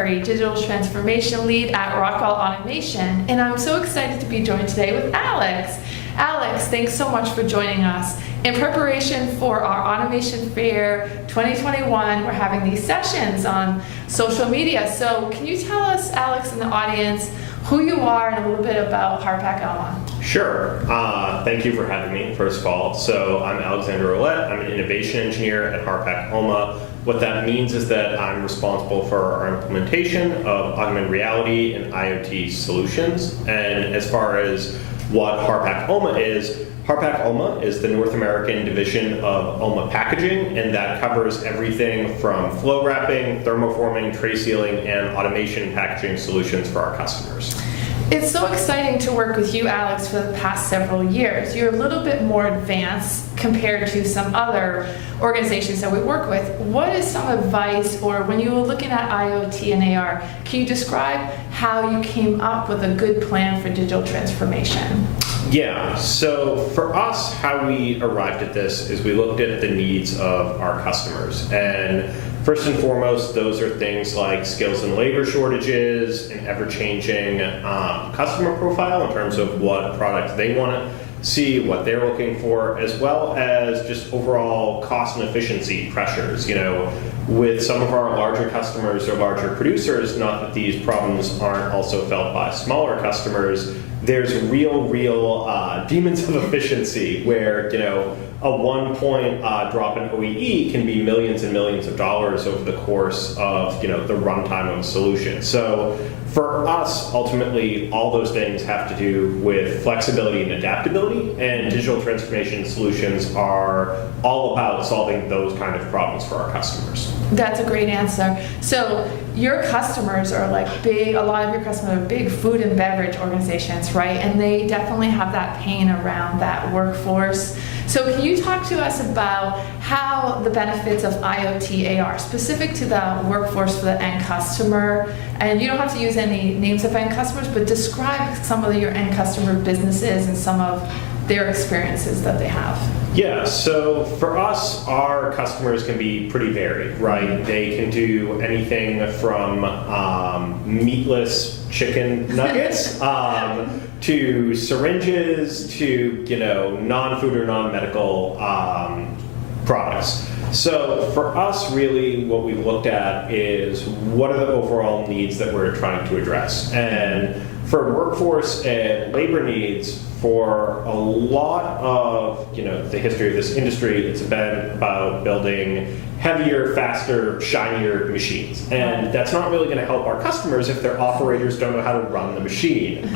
Murray, Digital Transformation Lead at Rockwell Automation, and I'm so excited to be joined today with Alex. Alex, thanks so much for joining us. In preparation for our Automation Fair 2021, we're having these sessions on social media. So can you tell us, Alex, and the audience, who you are and a little bit about Harpak ULMA? Sure. Thank you for having me, first of all. So I'm Alex Ouellet. I'm an innovation engineer at Harpak ULMA. What that means is that I'm responsible for our implementation of augmented reality and IoT solutions. And as far as what Harpak ULMA is the North American division of ULMA Packaging, and that covers everything from flow wrapping, thermoforming, tray sealing, and automation packaging solutions for our customers. It's so exciting to work with you, Alex, for the past several years. You're a little bit more advanced compared to some other organizations that we work with. What is some advice, or when you were looking at IoT and AR, can you describe how you came up with a good plan for digital transformation? Yeah, so for us, how we arrived at this is we looked at the needs of our customers. And first and foremost, those are things like skills and labor shortages, and ever-changing customer profile in terms of what product they want to see, what they're looking for, as well as just overall cost and efficiency pressures. You know, with some of our larger customers or larger producers, not that these problems aren't also felt by smaller customers, there's real demons of efficiency where, you know, a 1 point drop in OEE can be millions and millions of dollars over the course of, you know, the runtime of a solution. So for us, ultimately, all those things have to do with flexibility and adaptability, and digital transformation solutions are all about solving those kind of problems for our customers. That's a great answer. So your customers are like big, a lot of your customers are big food and beverage organizations, right? And they definitely have that pain around that workforce. So can you talk to us about how the benefits of IoT AR, specific to the workforce for the end customer, and you don't have to use any names of end customers, but describe some of your end customer businesses and some of their experiences that they have. Yeah, so for us, our customers can be pretty varied, right? They can do anything from meatless chicken nuggets to syringes to, you know, non-food or non-medical products. So for us, really, what we've looked at is what are the overall needs that we're trying to address. And for workforce and labor needs, for a lot of, you know, the history of this industry, it's been about building heavier, faster, shinier machines. And that's not really going to help our customers if their operators don't know how to run the machine.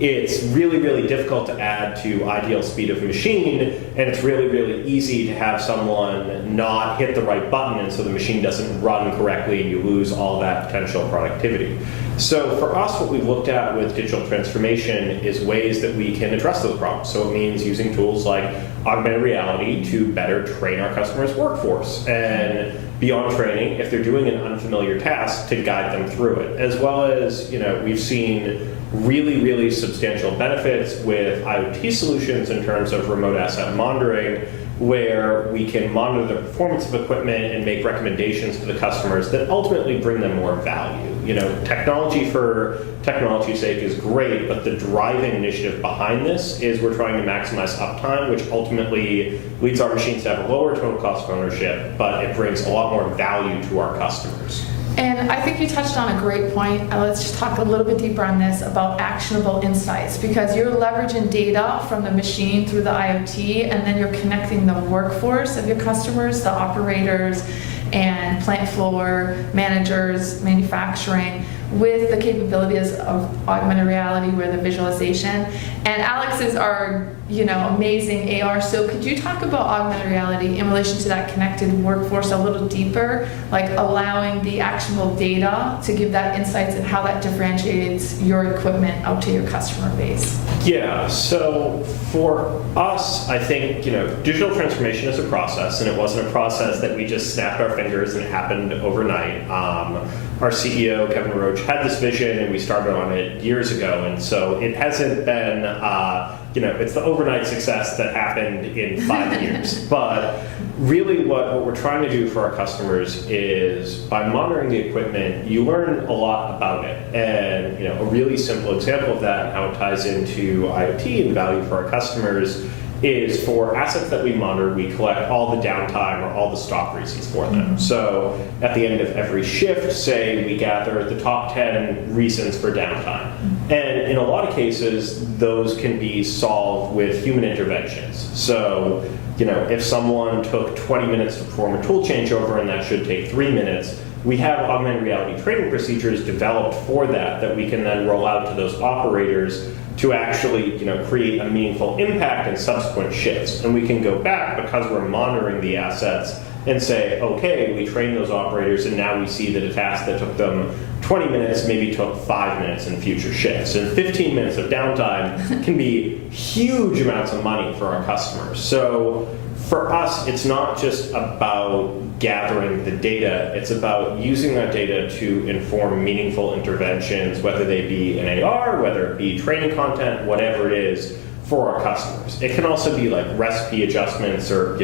It's really difficult to add to ideal speed of machine, and it's really easy to have someone not hit the right button, and so the machine doesn't run correctly and you lose all that potential productivity. So for us, what we've looked at with digital transformation is ways that we can address those problems. So it means using tools like augmented reality to better train our customers' workforce, and beyond training, if they're doing an unfamiliar task, to guide them through it. As well as, you know, we've seen really substantial benefits with IoT solutions in terms of remote asset monitoring, where we can monitor the performance of equipment and make recommendations to the customers that ultimately bring them more value. You know, technology for technology's sake is great, but the driving initiative behind this is we're trying to maximize uptime, which ultimately leads our machines to have a lower total cost of ownership, but it brings a lot more value to our customers. And I think you touched on a great point. Let's just talk a little bit deeper on this about actionable insights, because you're leveraging data from the machine through the IoT, and then you're connecting the workforce of your customers, the operators and plant floor managers, manufacturing, with the capabilities of augmented reality, with the visualization. And Alex is our, you know, amazing AR. So could you talk about augmented reality in relation to that connected workforce a little deeper, like allowing the actionable data to give that insights and how that differentiates your equipment out to your customer base? Yeah, so for us, I think, you know, digital transformation is a process, and it wasn't a process that we just snapped our fingers and it happened overnight. Our CEO, Kevin Roach, had this vision and we started on it years ago, and so it hasn't been, it's the overnight success that happened in 5 years. But really what we're trying to do for our customers is, by monitoring the equipment, you learn a lot about it. And a really simple example of that and how it ties into IoT and value for our customers is, for assets that we monitor, we collect all the downtime or all the stock receipts for them. So at the end of every shift, say, we gather the top 10 reasons for downtime. And in a lot of cases, those can be solved with human interventions. So, if someone took 20 minutes to perform a tool changeover and that should take 3 minutes, we have augmented reality training procedures developed for that we can then roll out to those operators to actually create a meaningful impact in subsequent shifts. And we can go back, because we're monitoring the assets, and say, okay, we trained those operators and now we see that a task that took them 20 minutes maybe took 5 minutes in future shifts. And 15 minutes of downtime can be huge amounts of money for our customers. So for us, it's not just about gathering the data, it's about using that data to inform meaningful interventions, whether they be in AR, whether it be training content, whatever it is, for our customers. It can also be like recipe adjustments or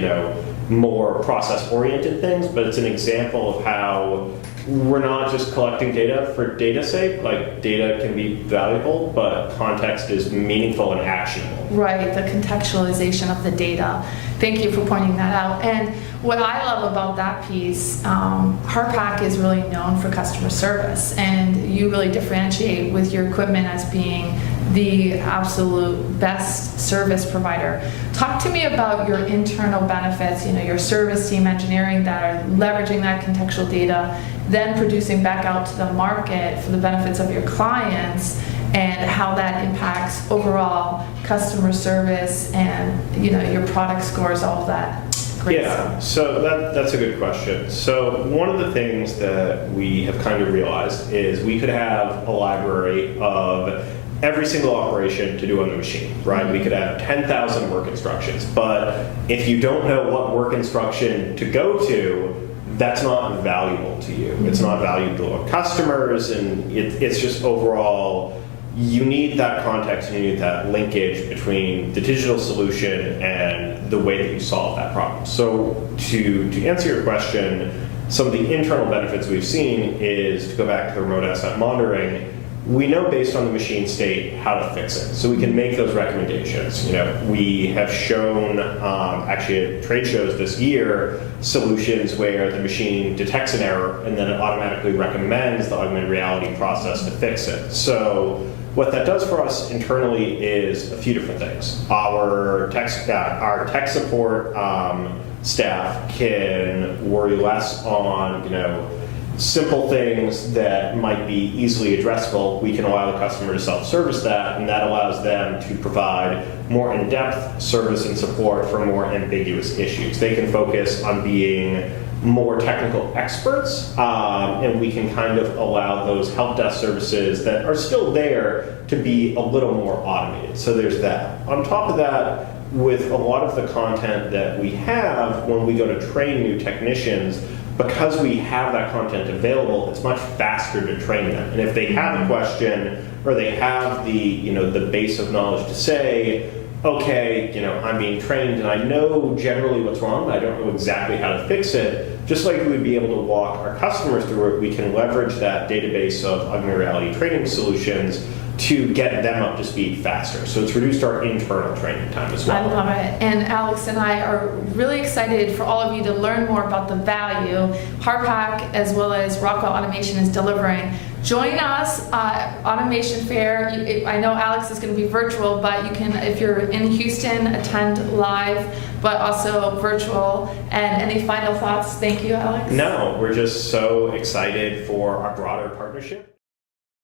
more process-oriented things, but it's an example of how we're not just collecting data for data's sake. Like, data can be valuable, but context is meaningful and actionable. Right, the contextualization of the data. Thank you for pointing that out. And what I love about that piece, Harpak is really known for customer service, and you really differentiate with your equipment as being the absolute best service provider. Talk to me about your internal benefits, your service team, engineering, that are leveraging that contextual data, then producing back out to the market for the benefits of your clients, and how that impacts overall customer service and your product scores, all of that. Great stuff. So that's a good question. So one of the things that we have kind of realized is we could have a library of every single operation to do on the machine, right? We could have 10,000 work instructions, but if you don't know what work instruction to go to, that's not valuable to you. It's not valuable to our customers, and it's just overall, you need that context, you need that linkage between the digital solution and the way that you solve that problem. So to answer your question, some of the internal benefits we've seen is, to go back to the remote asset monitoring, we know based on the machine state how to fix it. So we can make those recommendations. We have shown, actually at trade shows this year, solutions where the machine detects an error and then it automatically recommends the augmented reality process to fix it. So what that does for us internally is a few different things. Our tech support staff can worry less on, simple things that might be easily addressable. We can allow the customer to self-service that, and that allows them to provide more in-depth service and support for more ambiguous issues. They can focus on being more technical experts, and we can kind of allow those help desk services that are still there to be a little more automated. So there's that. On top of that, with a lot of the content that we have, when we go to train new technicians, because we have that content available, it's much faster to train them. And if they have a question, or they have the base of knowledge to say, okay, I'm being trained and I know generally what's wrong, but I don't know exactly how to fix it, just like we would be able to walk our customers through it, we can leverage that database of augmented reality training solutions to get them up to speed faster. So it's reduced our internal training time as well. I love it. And Alex and I are really excited for all of you to learn more about the value Harpak as well as Rockwell Automation is delivering. Join us at Automation Fair. I know Alex is going to be virtual, but you can, if you're in Houston, attend live, but also virtual. And any final thoughts? Thank you, Alex. No, we're just so excited for our broader partnership.